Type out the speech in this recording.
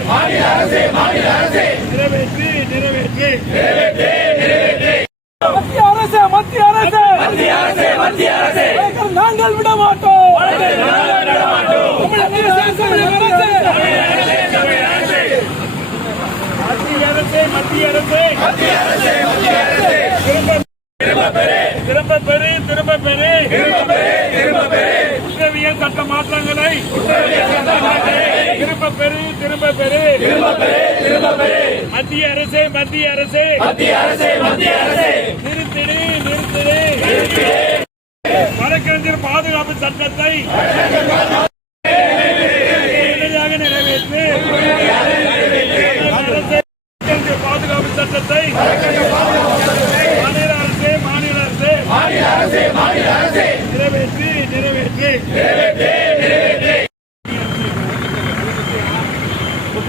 மாநில அரசு மாநில அரசு மத்திய அரசு மத்திய அரசு மத்திய அரசு மத்திய அரசு நாங்கள் விட மாட்டோம் மத்திய அரசு மத்திய அரசு மத்திய அரசு மத்திய அரசு திரும்ப பெரு திரும்ப பெரு திரும்ப பெரு திரும்ப பெரு குற்றவியல் சட்ட மாற்றங்களை திரும்ப பெறு திரும்ப பெறு. மத்திய அரசு மத்திய அரசு. நிறுத்திடு நிறுத்திடு. வழக்கறிஞர் பாதுகாப்பு சட்டத்தை நிறைவேற்று. அரசு பாதுகாப்பு சட்டத்தை